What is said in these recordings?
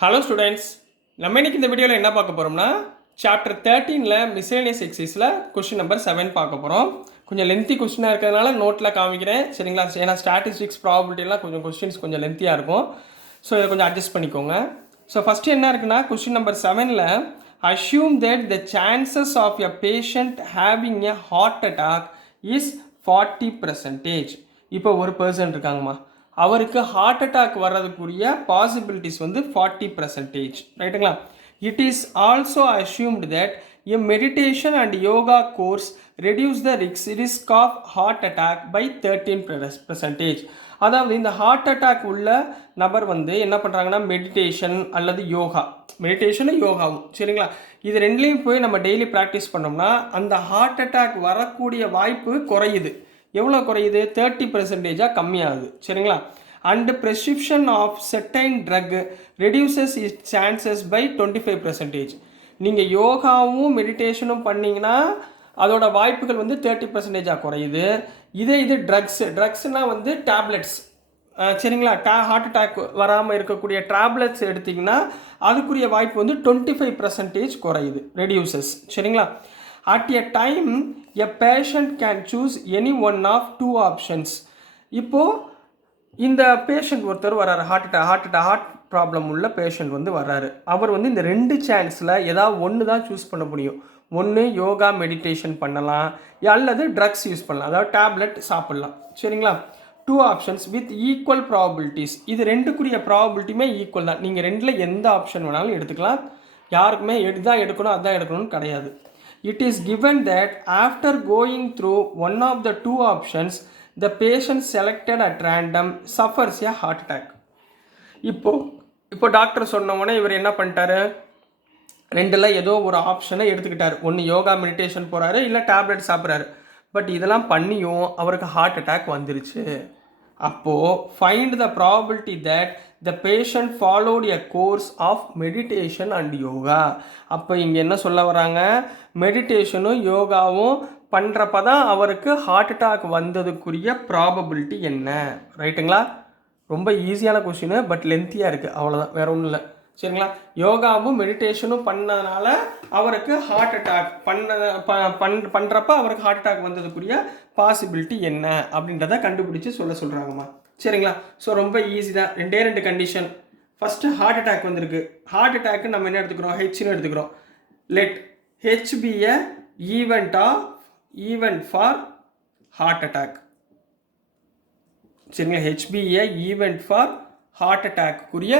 Hello students, நம்ம இன்னைக்கு இந்த வீடியோவில் என்ன பார்க்க போகிறோம்னா சாப்டர் 13ல் மிஸ்லேனியஸ் எக்ஸைஸில் கொஸ்டின் நம்பர் 7 பார்க்க போகிறோம். கொஞ்சம் லென்த்தி கொஸ்டினாக இருக்கிறதுனால நோட்டில் காமிக்கிறேன், சரிங்களா? ஏன்னா ஸ்டாட்டிஸ்டிக்ஸ் ப்ராபபிலிட்டிலாம் கொஞ்சம் கொஸ்டின்ஸ் கொஞ்சம் லென்த்தியாக இருக்கும். ஸோ இதை கொஞ்சம் அட்ஜஸ்ட் பண்ணிக்கோங்க. ஸோ ஃபஸ்ட்டு என்ன இருக்குன்னா, கொஸ்டின் நம்பர் 7ல் assume that the chances of a patient having a heart attack is 40%. இப்போ ஒரு பர்சன் இருக்காங்கம்மா, அவருக்கு ஹார்ட் அட்டாக் வர்றதுக்குரிய பாசிபிலிட்டிஸ் வந்து 40%, ரைட்டுங்களா? It is also assumed that a meditation and yoga course reduce the risk of heart attack by 13%. அதாவது இந்த heart attack உள்ள நபர் வந்து என்ன பண்ணுறாங்கன்னா மெடிடேஷன் அல்லது யோகா, மெடிடேஷனும் யோகாவும், சரிங்களா? இது ரெண்டுலேயும் போய் நம்ம டெய்லி ப்ராக்டிஸ் பண்ணோம்னா அந்த ஹார்ட் அட்டாக் வரக்கூடிய வாய்ப்பு குறையுது. எவ்வளோ குறையுது? 30%-ஆக கம்மியாகுது, சரிங்களா? And prescription of certain drug reduces is chances by 25%. நீங்கள் யோகாவும் மெடிடேஷனும் பண்ணிங்கன்னா அதோட வாய்ப்புகள் வந்து 30%-ஆக குறையுது. இது ட்ரக்ஸ்னால் வந்து டேப்லெட்ஸ், சரிங்களா? ஹார்ட் அட்டாக் வராமல் இருக்கக்கூடிய டேப்லெட்ஸ் எடுத்திங்கன்னா அதுக்குரிய வாய்ப்பு வந்து 25% குறையுது, ரெடியூசஸ், சரிங்களா? At a time a patient can choose any one of 2 options. இப்போது இந்த பேஷண்ட் ஒருத்தர் வர்றாரு, ஹார்ட் ப்ராப்ளம் உள்ள பேஷண்ட் வந்து வர்றாரு. அவர் வந்து இந்த 2 சான்ஸில் ஏதாவது ஒன்று தான் சூஸ் பண்ண முடியும். ஒன்று யோகா மெடிடேஷன் பண்ணலாம், அல்லது ட்ரக்ஸ் யூஸ் பண்ணலாம், அதாவது டேப்லெட் சாப்பிட்லாம், சரிங்களா? 2 ஆப்ஷன்ஸ் வித் ஈக்குவல் ப்ராபிலிட்டிஸ். இது ரெண்டுக்குரிய ப்ராபிலிட்டியுமே ஈக்குவல் தான். நீங்கள் ரெண்டில் எந்த ஆப்ஷன் வேணாலும் எடுத்துக்கலாம். யாருக்குமே இதுதான் எடுக்கணும் அதான் எடுக்கணும்னு கிடையாது. It is given that after going through one of the 2 options, the patient selected at random suffers a heart attack. இப்போ டாக்டர் சொன்ன உடனே இவர் என்ன பண்ணிட்டாரு, ரெண்டில் ஏதோ ஒரு ஆப்ஷனை எடுத்துக்கிட்டார். ஒன்று யோகா மெடிடேஷன் போகிறாரு, இல்லை டேப்லெட் சாப்பிட்றாரு. பட் இதெல்லாம் பண்ணியும் அவருக்கு ஹார்ட் அட்டாக் வந்துருச்சு. அப்போது find the probability that the patient followed a course of meditation and yoga. அப்போ இங்கே என்ன சொல்ல வராங்க, மெடிடேஷனும் யோகாவும் பண்ணுறப்ப தான் அவருக்கு ஹார்ட் அட்டாக் வந்ததுக்குரிய ப்ராபபிலிட்டி என்ன, ரைட்டுங்களா? ரொம்ப ஈஸியான கொஸ்டின், பட் லென்த்தியாக இருக்குது, அவ்வளோதான், வேறு ஒன்றும் இல்லை, சரிங்களா? யோகாவும் மெடிடேஷனும் பண்ணதுனால அவருக்கு ஹார்ட் அட்டாக் பண்ணுறப்ப அவருக்கு ஹார்ட் அட்டாக் வந்ததுக்குரிய பாசிபிலிட்டி என்ன அப்படின்றத கண்டுபிடிச்சி சொல்கிறாங்கம்மா, சரிங்களா? ஸோ ரொம்ப ஈஸி தான். 2 கண்டிஷன். ஃபஸ்ட்டு ஹார்ட் அட்டாக் வந்திருக்கு. ஹார்ட் அட்டாக்கு நம்ம என்ன எடுத்துக்கிறோம், ஹெச்னு எடுத்துக்கிறோம். Let H be a event for heart attack, சரிங்களா? H be a event for heart அட்டாக்குரிய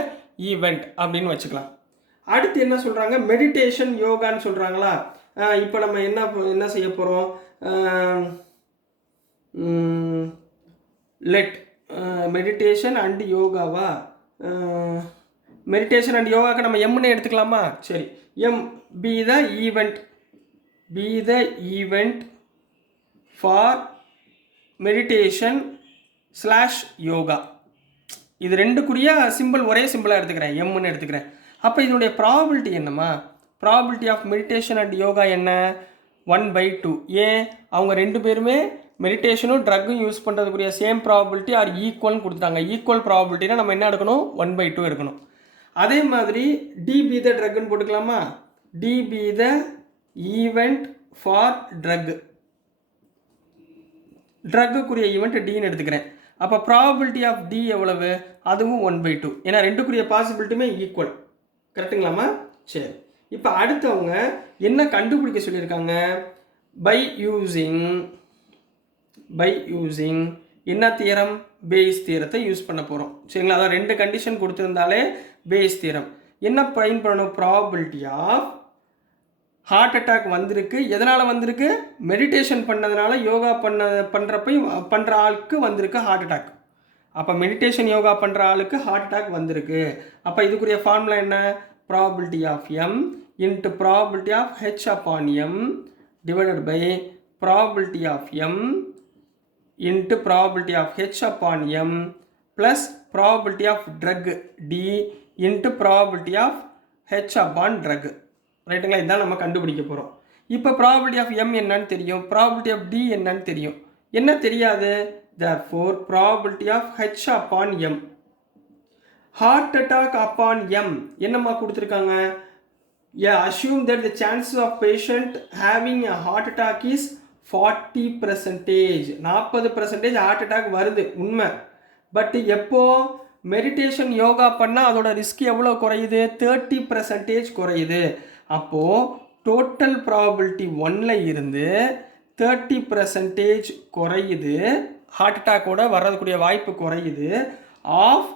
ஈவெண்ட் அப்படின்னு வச்சுக்கலாம். அடுத்து என்ன சொல்கிறாங்க, மெடிடேஷன் யோகான்னு சொல்கிறாங்களா? இப்போ நம்ம என்ன செய்ய போகிறோம், லெட் மெடிடேஷன் அண்ட் யோகாவா, மெடிடேஷன் அண்ட் யோகாவுக்கு நம்ம எம்னு எடுத்துக்கலாமா? சரி, M be the event for meditation / yoga. இது ரெண்டுக்குரிய சிம்பிள் ஒரே சிம்பிளாக எடுத்துக்கிறேன், எம்னு எடுத்துக்கிறேன். அப்போ இதனுடைய ப்ராபிலிட்டி என்னம்மா, probability of meditation and yoga என்ன, 1/2. ஏன், அவங்க 2 பேருமே மெடிடேஷனும் ட்ரக்கும் யூஸ் பண்ணுறதுக்குரிய சேம் ப்ராபிலிட்டி ஆர் ஈக்குவல்னு கொடுத்துட்டாங்க. ஈக்குவல் ப்ராபிலிட்டினா நம்ம என்ன எடுக்கணும், 1/2 எடுக்கணும். அதே மாதிரி டிபி த ட்ரக்குன்னு போட்டுக்கலாமா? டிபி த ஈவெண்ட் ஃபார் ட்ரக்குரிய ஈவெண்ட் டின்னு எடுத்துக்கிறேன். அப்போ ப்ராபிலிட்டி ஆஃப் டி எவ்வளவு, அதுவும் 1/2. ஏன்னா ரெண்டுக்குரிய பாசிபிலிட்டியுமே ஈக்குவல், கரெக்டுங்களாம்மா? சரி, இப்போ அடுத்தவங்க என்ன கண்டுபிடிக்க சொல்லியிருக்காங்க, பை யூஸிங் என்ன தியரம், பேஸ் தியரத்தை யூஸ் பண்ண போகிறோம், சரிங்களா? அதான் 2 கண்டிஷன் கொடுத்துருந்தாலே பேஸ் தியரம். என்ன ஃபைண்ட் பண்ணணும், ப்ராபிலிட்டி ஆஃப் ஹார்ட் அட்டாக் வந்திருக்கு. எதனால் வந்திருக்கு, மெடிடேஷன் பண்ணதுனால, யோகா பண்ணுற ஆளுக்கு வந்திருக்கு ஹார்ட் அட்டாக். அப்போ மெடிடேஷன் யோகா பண்ணுற ஆளுக்கு ஹார்ட் அட்டாக் வந்திருக்கு. அப்போ இதுக்குரிய ஃபார்முலா என்ன, probability of M into probability of H upon M divided by probability of M into probability of H upon M plus probability of drug D into probability of H upon drug, ரைட்டுங்களா? இதுதான் நம்ம கண்டுபிடிக்க போகிறோம். இப்போ probability of M என்னன்னு தெரியும், probability of D என்னன்னு தெரியும். என்ன தெரியாது, therefore probability of h upon m. Heart attack upon M என்னம்மா கொடுத்துருக்காங்க? assume that the chances of patient having a heart attack is 40%. 40% heart attack வருது உண்மை. பட் எப்போ மெடிடேஷன் யோகா பண்ணால் அதோட ரிஸ்க் எவ்வளோ குறையுது? 30% குறையுது. அப்போது டோட்டல் ப்ராபபிலிட்டி 1ல் இருந்து 30% குறையுது, ஹார்ட் அட்டாக்கோட வர்றதுக்கூடிய வாய்ப்பு குறையுது. ஆஃப்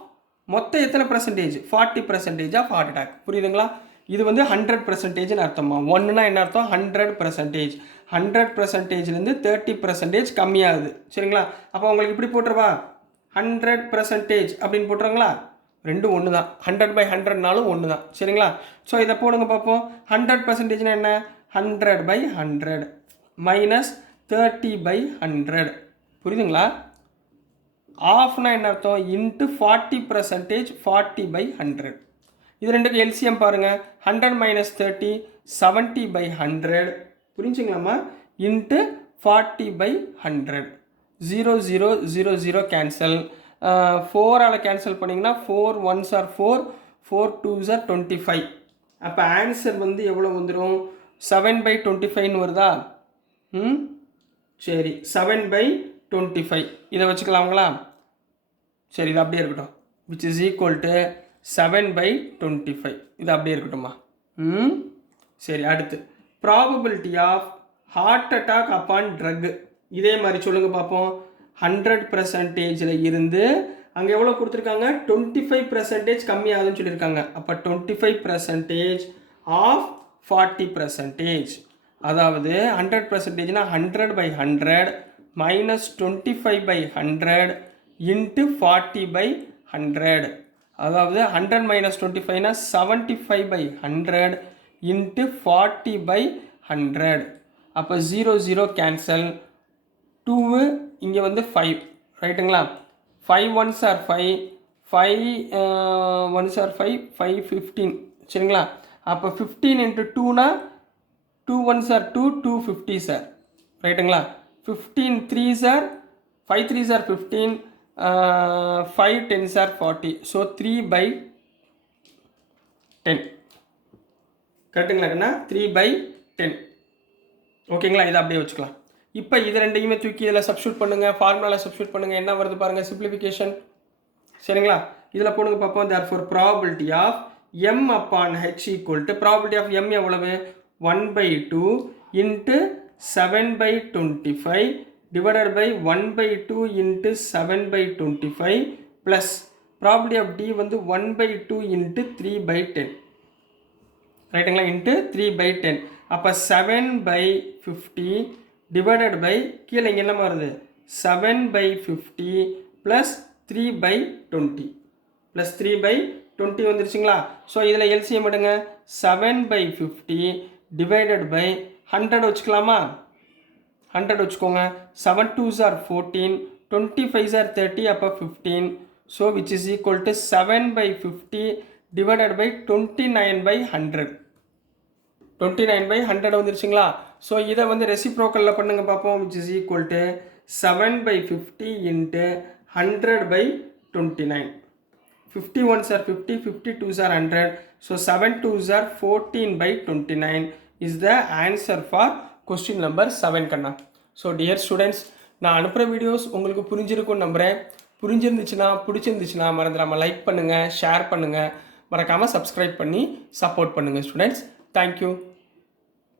மொத்தம் எத்தனை பர்சன்டேஜ்? 40% of heart attack. புரியுதுங்களா? இது வந்து 100%ன்னு அர்த்தமா? ஒன்றுனா என்ன அர்த்தம்? 100%. 100%லேருந்து 30% கம்மியாகுது. சரிங்களா? அப்போ உங்களுக்கு இப்படி போட்டுருவா 100% அப்படின்னு போட்டுருங்களா? ரெண்டும் ஒன்று தான். 100/100னாலும் ஒன்று தான். சரிங்களா? ஸோ இதை போடுங்க பார்ப்போம். 100%னா என்ன? 100/100 மைனஸ் 30/100. புரியுதுங்களா? ஆஃப்னா என்ன அர்த்தம்? இன்ட்டு 40%, 40/100. இது ரெண்டுக்கு எல்சிஎம் பாருங்கள். 100 - 30 70/100. புரிஞ்சுங்களாம்மா? இன்ட்டு 40/100. 0 0 0 0 கேன்சல். 4ஆல் கேன்சல் பண்ணிங்கன்னா 4 1s are 4, 4 2s are 25. அப்போ ஆன்சர் வந்து எவ்வளோ வந்துடும்? 7/25ன்னு வருதா? சரி, 7/25 இதை வச்சுக்கலாங்களா? சரி, இது அப்படியே இருக்கட்டும். Which is equal to 7/25. இது அப்படியே இருக்கட்டும்மா. சரி, அடுத்து probability of heart attack upon drug. இதே மாதிரி சொல்லுங்கள் பார்ப்போம். 100%ல் இருந்து அங்கே எவ்வளோ கொடுத்துருக்காங்க? 25% கம்மியாகுதுன்னு சொல்லியிருக்காங்க. அப்போ 25% ஆஃப் 40%. அதாவது 100%னா 100/100 மைனஸ் 25/100 இன்ட்டு 40/100. அதாவது 100 - 25னா 75/100 இன்ட்டு 40/100. அப்போ 0 0 கேன்சல். 2 இங்கே வந்து 5. ரைட்டுங்களா? 5 1s are 5, 5 1s are 5, 5 15. சரிங்களா? அப்போ 15 × 2னா 2 1s are 2, 250 சார். ரைட்டுங்களா? 15 3s are 5 3s are 15, 5 10s are 40. So 3/10. கரெக்டுங்களாண்ணா? 3/10. ஓகேங்களா? இதை அப்படியே வச்சுக்கலாம். இப்போ இது ரெண்டையுமே தூக்கி இதில் சப்ஸ்டியூட் பண்ணுங்கள். ஃபார்முலாவில் சப்ஸ்டியூட் பண்ணுங்கள். என்ன வருது பாருங்கள்? சிம்பிளிஃபிகேஷன். சரிங்களா? இதில் போடுங்க பார்ப்போம். Therefore probability of M upon H equal to probability of M எவ்வளவு? 1/2 into 7/25 divided by 1/2 into 7/25 plus probability of D வந்து 1/2 இன்ட்டு 3/10. ரைட்டுங்களா? இன்ட்டு 3/10. அப்போ 7/50 டிவைடட் பை கீழே இங்கே என்ன வருது? 7/50 ப்ளஸ் 3/20 ப்ளஸ் 3/20 வந்துருச்சுங்களா? ஸோ இதில் எல்சிஎம் எடுங்க. 7/50 டிவைடட் பை 100 வச்சுக்கலாமா? 100 வச்சுக்கோங்க. 7 2s are 14, 25s are 30, அப்போ 15. So which is equal to 7/50 divided by 29/100. 29/100 வந்துருச்சுங்களா? ஸோ இதை வந்து ரெசிப்ரோக்கலில் பண்ணுங்க பார்ப்போம். Which is equal to 7/50 into 100/29. 50 1s are 50, 50 2s are 100. So 7 2s are 14/29 is the answer for question number 7 கண்ணா. ஸோ டியர் ஸ்டூடெண்ட்ஸ், நான் அனுப்புகிற வீடியோஸ் உங்களுக்கு புரிஞ்சிருக்கும்னு நம்புகிறேன். பிடிச்சிருந்துச்சுன்னா மறந்துடாமல் லைக் பண்ணுங்கள், ஷேர் பண்ணுங்கள், மறக்காமல் சப்ஸ்கிரைப் பண்ணி சப்போர்ட் பண்ணுங்கள் ஸ்டூடெண்ட்ஸ். தேங்க்யூ.